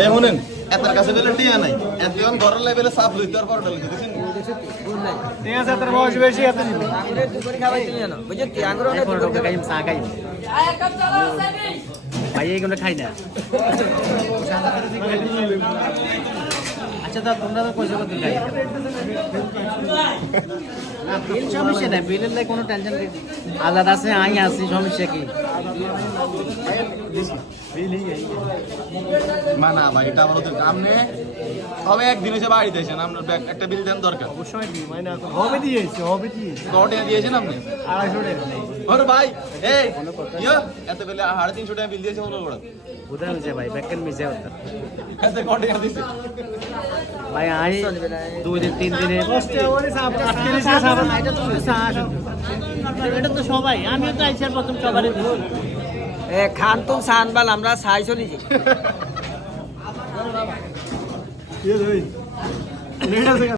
এ শুনেন এটার কাছে বেলে টিয়া নাই এতজন ঘর লেভেলে সাপ লইতে আর পরটা লইতে দেখেন টিয়া সাতের বয়স বেশি এত দিবে আঙ্গুরের দুপুরে খাবাই তুমি জানো বুঝছো কি আঙ্গুর অনেক দুপুরে খাবাই চা খাই ভাই এইগুলো খাই না আচ্ছা তা তোমরা তো পয়সা কত খাই না বিল সমস্যা নাই বিলের লাই কোনো টেনশন নেই আলাদা আছে আই আছি সমস্যা কি মানা ভাই এটা আমার ওদের কাম নেই তবে একদিন এসে বাড়িতে এসেন আপনার একটা বিল দেন দরকার অবশ্যই দিই মানে হবে দিয়েছে কটা দিয়েছেন আপনি 250 টাকা ওরে ভাই এই ইয়া এত বেলে 350 টাকা বিল দিয়েছে বলো বড় কোথায় হয়েছে ভাই ব্যাকেন মিশে হতো এত কটা টাকা দিয়েছে ভাই আই 2 দিন 3 দিনে এটা তো সবাই আমিও তো আইসার প্রথম সবারই ভুল এ খান তো সানবাল আমরা সাই চলি যাই